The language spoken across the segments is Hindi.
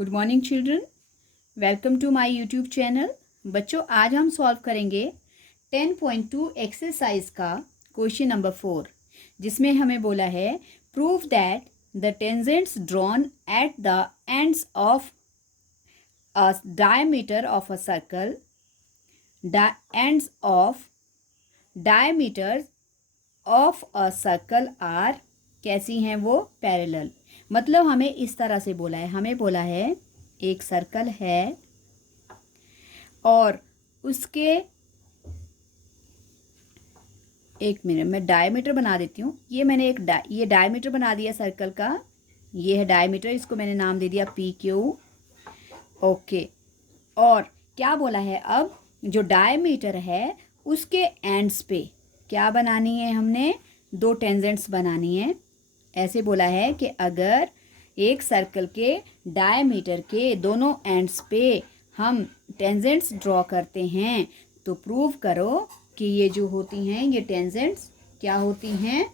Good morning children, welcome to my YouTube channel. बच्चों, आज हम सॉल्व करेंगे 10.2 एक्सरसाइज का क्वेश्चन नंबर 4, जिसमें हमें बोला है prove that the tangents drawn at the ends of a diameter of a circle ends of diameter of a circle are कैसी हैं वो पैरेलल। मतलब हमें इस तरह से बोला है, हमें बोला है एक सर्कल है और उसके एक मिनट मैं डायमीटर बना देती हूँ। ये मैंने ये डायमीटर बना दिया सर्कल का, ये है डायमीटर, इसको मैंने नाम दे दिया पी क्यू। ओके, और क्या बोला है, अब जो डायमीटर है उसके एंड्स पे क्या बनानी है, हमने दो टेंजेंट्स बनानी है। ऐसे बोला है कि अगर एक सर्कल के डायमीटर के दोनों एंड्स पे हम टेंजेंट्स ड्रॉ करते हैं तो प्रूव करो कि ये जो होती हैं ये टेंजेंट्स क्या होती हैं,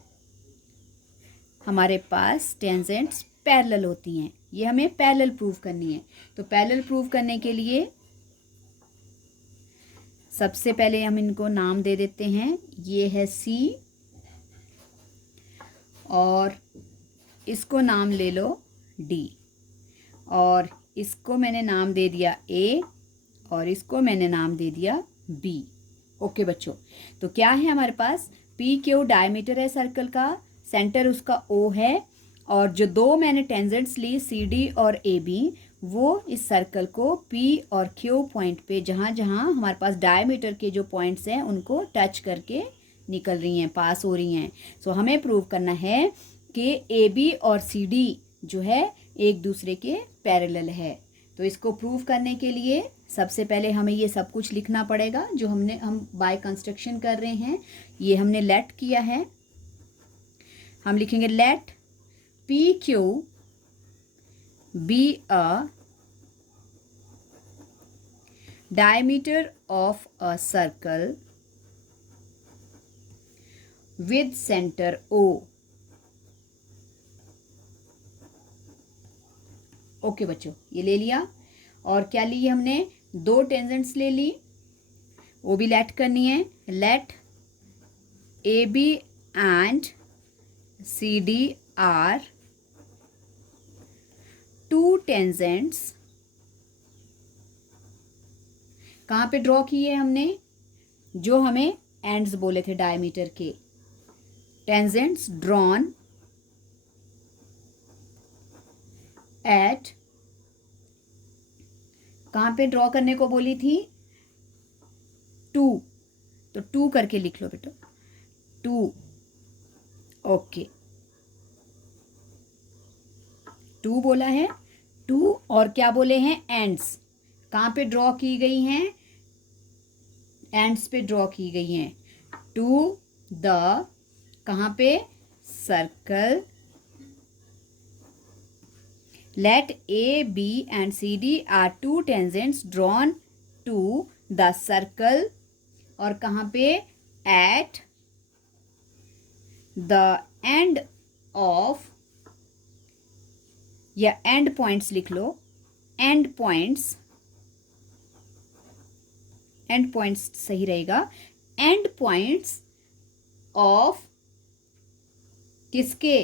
हमारे पास टेंजेंट्स पैरेलल होती हैं। ये हमें पैरेलल प्रूव करनी है। तो पैरेलल प्रूव करने के लिए सबसे पहले हम इनको नाम दे देते हैं। ये है सी और इसको नाम ले लो डी, और इसको मैंने नाम दे दिया ए और इसको मैंने नाम दे दिया बी। ओके बच्चों, तो क्या है हमारे पास, पी क्यू डायमीटर है सर्कल का, सेंटर उसका ओ है, और जो दो मैंने टेंजेंट्स ली सी डी और ए बी, वो इस सर्कल को पी और क्यू पॉइंट पे जहाँ जहाँ हमारे पास डायमीटर के जो पॉइंट्स हैं उनको टच करके निकल रही हैं, पास हो रही हैं। सो हमें प्रूव करना है कि ए बी और सी डी जो है एक दूसरे के पैरेलल है। तो इसको प्रूव करने के लिए सबसे पहले हमें ये सब कुछ लिखना पड़ेगा जो हम बाय कंस्ट्रक्शन कर रहे हैं। ये हमने लेट किया है, हम लिखेंगे let P Q be a diameter of a circle with centre O. Okay बच्चों, ये ले लिया। और क्या ली हमने, दो टेंजेंट्स ले ली, वो भी लेट करनी है। Let A B and C D are two tangents. कहाँ पे ड्रॉ किए हमने, जो हमें एंड्स बोले थे डायमीटर के, टेंजेंट्स ड्रॉन एट, कहाँ पे ड्रॉ करने को बोली थी, टू, तो टू करके लिख लो बेटा, टू। ओके, टू बोला है, टू, और क्या बोले हैं, एंड्स कहाँ पे ड्रॉ की गई हैं, एंड्स पे ड्रॉ की गई हैं, टू द, कहाँ पे, circle. Let A, B and C, D are two tangents drawn to the circle, और कहाँ पे, at the end of, या end points लिख लो, end points, end points सही रहेगा, end points of किसके,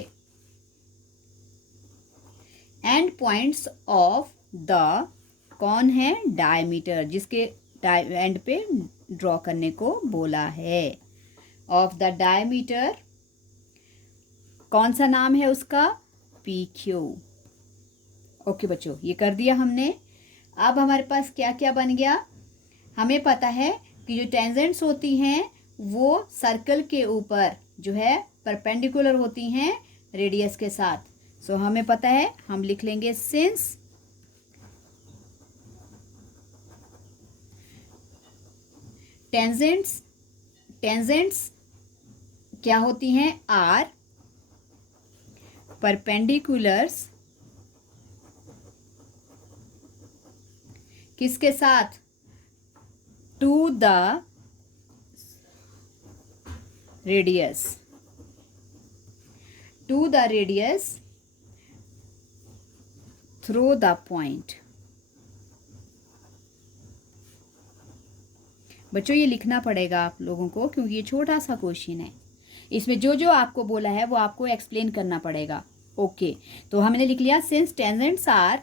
एंड पॉइंट्स ऑफ द, कौन है, डायमीटर, जिसके एंड पे ड्रॉ करने को बोला है, ऑफ द डायमीटर, कौन सा नाम है उसका, पी क्यू। ओके बच्चों, ये कर दिया हमने। अब हमारे पास क्या क्या बन गया, हमें पता है कि जो टेंजेंट्स होती हैं वो सर्कल के ऊपर जो है परपेंडिकुलर होती हैं रेडियस के साथ। सो हमें पता है, हम लिख लेंगे सिंस टेंजेंट्स क्या होती हैं, आर परपेंडिकुलर्स किसके साथ, to the radius, to the radius through the point. बच्चों ये लिखना पड़ेगा आप लोगों को, क्योंकि ये छोटा सा क्वेश्चन है। इसमें जो जो आपको बोला है वो आपको एक्सप्लेन करना पड़ेगा। ओके, तो हमने लिख लिया सिंस टेंजेंट्स आर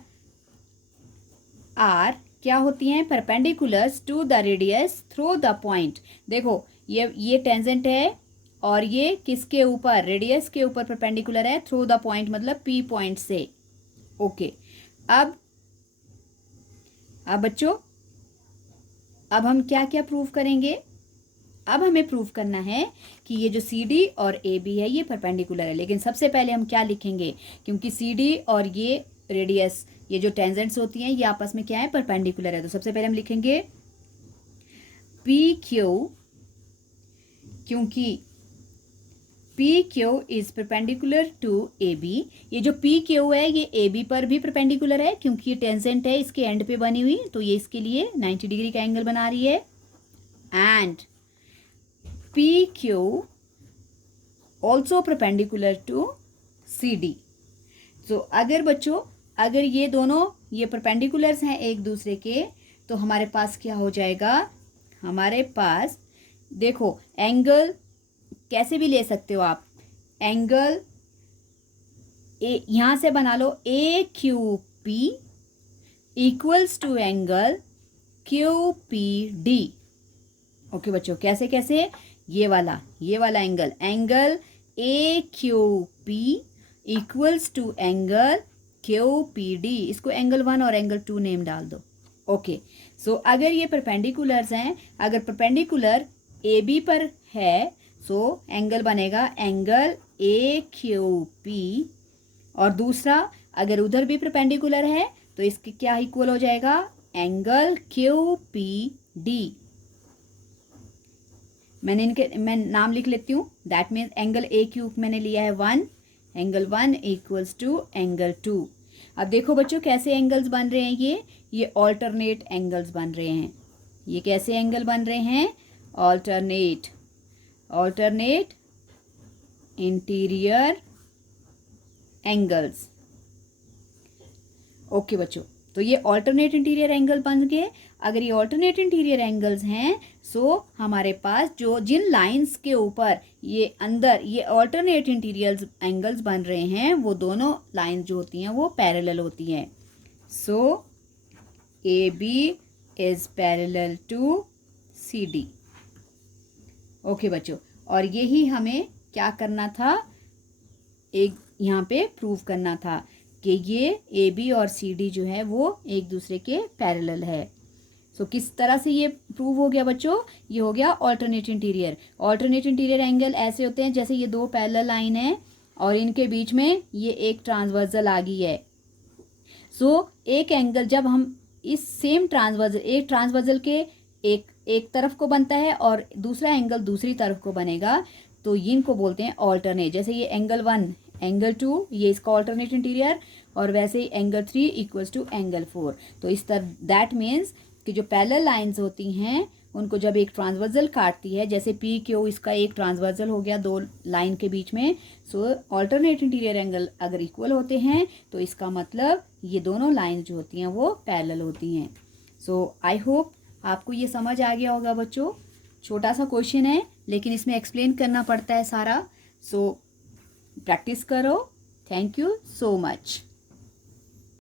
क्या होती हैं, perpendiculars to the radius through the point. देखो ये टेंजेंट है और ये किसके ऊपर, रेडियस के ऊपर परपेंडिकुलर है, थ्रो द पॉइंट मतलब पी पॉइंट से। ओके, अब बच्चों अब हम क्या क्या प्रूव करेंगे। अब हमें प्रूव करना है कि ये जो सी डी और ए बी है ये परपेंडिकुलर है। लेकिन सबसे पहले हम क्या लिखेंगे, क्योंकि सी डी और ये रेडियस, ये जो टेंजेंट्स होती हैं ये आपस में क्या है, परपेंडिकुलर है। तो सबसे पहले हम लिखेंगे पी क्यू, क्योंकि P Q is perpendicular to A B. ये जो पी क्यू है ये ए बी पर भी परपेंडिकुलर है, क्योंकि ये टेंजेंट है इसके एंड पे बनी हुई, तो ये इसके लिए 90 डिग्री का एंगल बना रही है। And P Q also perpendicular to C D. तो अगर बच्चों अगर ये दोनों ये परपेंडिकुलर्स हैं एक दूसरे के, तो हमारे पास क्या हो जाएगा, हमारे पास देखो एंगल कैसे भी ले सकते हो आप, एंगल यहां से बना लो A Q P equals to angle Q P D. Okay बच्चों, कैसे कैसे, ये वाला angle A Q P equals to angle Q P D. इसको एंगल 1 और एंगल 2 नेम डाल दो। ओके, सो अगर ये परपेंडिकुलर्स हैं, अगर परपेंडिकुलर ए बी पर है, सो एंगल बनेगा एंगल ए क्यू पी, और दूसरा अगर उधर भी परपेंडिकुलर है तो इसके क्या इक्वल हो जाएगा, एंगल क्यू पी डी। मैं नाम लिख लेती हूँ। That means angle A Q मैंने लिया है 1, एंगल 1 इक्वल्स टू एंगल 2। अब देखो बच्चों कैसे एंगल्स बन रहे हैं, ये ऑल्टरनेट एंगल्स बन रहे हैं। ये कैसे एंगल बन रहे हैं, ऑल्टरनेट इंटीरियर एंगल्स। ओके बच्चों, तो ये ऑल्टरनेट इंटीरियर एंगल बन गए। अगर ये ऑल्टरनेट इंटीरियर एंगल्स हैं, सो हमारे पास जो जिन लाइंस के ऊपर ये अंदर ये ऑल्टरनेट इंटीरियर एंगल्स बन रहे हैं, वो दोनों लाइंस जो होती हैं वो पैरेलल होती हैं। So A B is parallel to C D. Okay बच्चों, और यही हमें क्या करना था, एक यहाँ पे प्रूव करना था कि ये ए बी और सी डी जो है वो एक दूसरे के पैरेलल है। सो किस तरह से ये प्रूव हो गया बच्चों, ये हो गया ऑल्टरनेट इंटीरियर एंगल ऐसे होते हैं जैसे ये दो पैरेलल लाइन है और इनके बीच में ये एक ट्रांसवर्सल आ गई है। सो एक एंगल जब हम इस सेम ट्रांसवर्सल, एक ट्रांसवर्सल के एक तरफ को बनता है और दूसरा एंगल दूसरी तरफ को बनेगा, तो इनको बोलते हैं ऑल्टरनेट। जैसे ये एंगल 1 एंगल 2 ये इसका ऑल्टरनेट इंटीरियर, और वैसे ही एंगल 3 इक्वल्स टू एंगल 4। तो इस तरह दैट मीन्स कि जो पैरेलल लाइंस होती हैं उनको जब एक ट्रांसवर्सल काटती है, जैसे पी क्यू इसका एक ट्रांसवर्सल हो गया दो लाइन के बीच में, सो ऑल्टरनेट इंटीरियर एंगल अगर इक्वल होते हैं तो इसका मतलब ये दोनों लाइंस जो होती हैं वो पैरेलल होती हैं। सो आई होप आपको ये समझ आ गया होगा बच्चों। छोटा सा क्वेश्चन है लेकिन इसमें एक्सप्लेन करना पड़ता है सारा। सो प्रैक्टिस करो। Thank you so much.